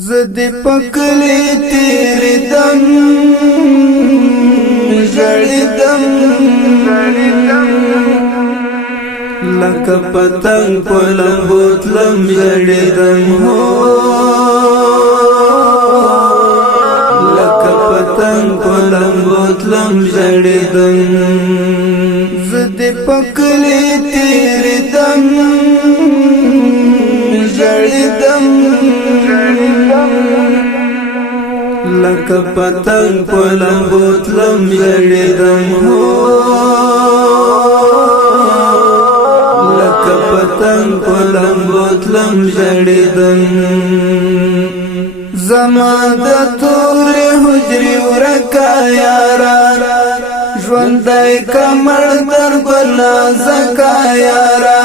زد پکلی تیری دم جڑی دم لکه پتنگ پلم بوتلم جڑی دم ہو لکه پتنگ پلم بوتلم جڑی دم زد پکلی تیری دم جڑی دم لکه پتنگ پلم بوتلم جڑی دم ہو لکه پتنگ پلم بوتلم جڑی دم زما د تور حجری ورکا یارا ژوندی کمر در بلا زکا یارا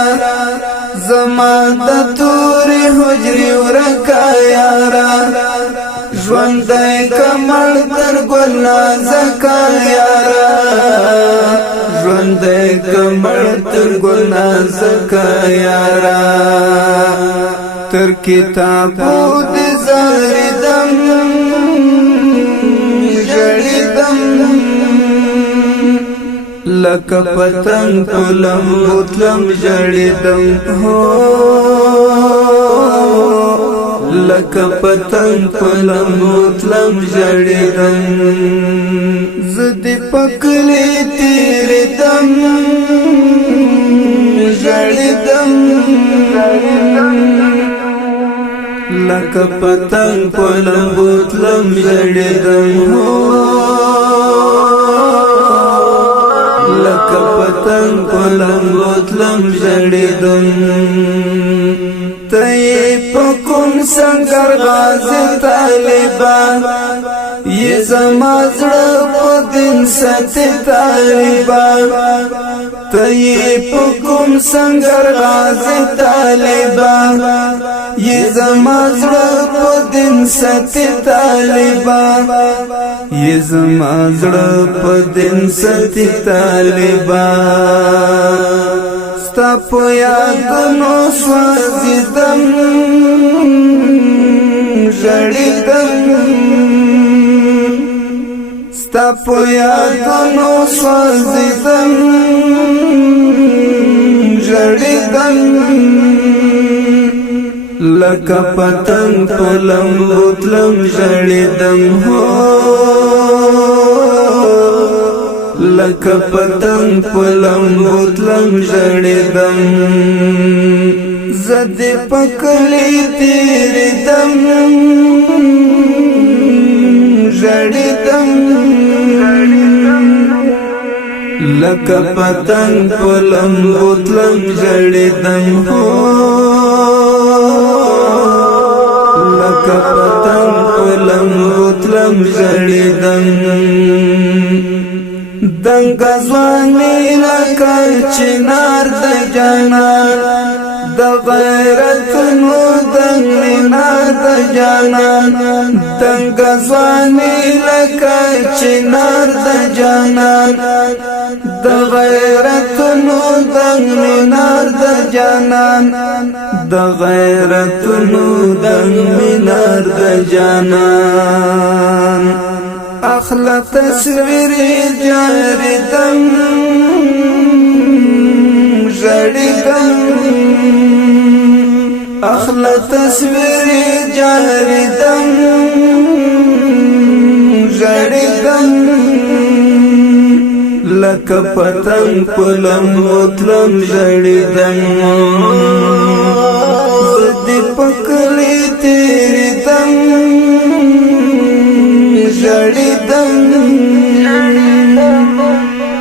زما د تور حجری ورکا یارا ژوندی کمر در بلا زکا یارا ژوندی کمر در بلا زکا یارا تر کتابو دی زاریدم جڑیدم لکه پتنگ پلم بوتلم جڑیدم ہو لکه پتنگ پلم بوتلم جڑیدم زد پکلی تیری دم جڑیدم لکه پتنگ پلم بوتلم جڑیدم ہو لکه پتنگ پلم بوتلم جڑیدم تی پکم سنگر غازی طالبان یہ زما زړه په دین ساتي طالبان تی پکم سنگر غازی طالبان یہ زما زړه په دین ساتي طالبان یہ زما زړه په دین ساتي طالبان ستا په یادونو سوځیدم ژړیدم ستا په یادونو سوځیدم ژړیدم لکه پتنگ پلم بوتلم جڑیدم ہو لکه پتنگ پلم بوتلم جڑیدم زد پکلی تیری دم جڑیدم لکه پتنگ پلم بوتلم جڑیدم ہو لکه پتنگ پلم بوتلم جڑیدم دنګ ځواني لکه چنار د جانان د غیرتونو دنګ مینار د جانان دنګ ځواني لکه چنار د جانان د غیرتونو دنګ مینار د جانان د غیرتونو دنګ مینار د جانان اخلا تصویر جاریدم جڑیدم اخلا تصویر جاریدم جڑیدم لکه پتنگ پلم بوتلم جڑیدم زد پکلی تیری دم جڑیدم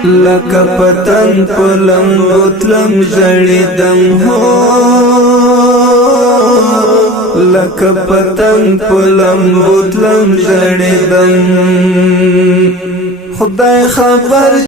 لکه پتنگ پلم بوتلم جڑیدم ہو لکه پتنگ پلم بوتلم جڑیدم خدای خبر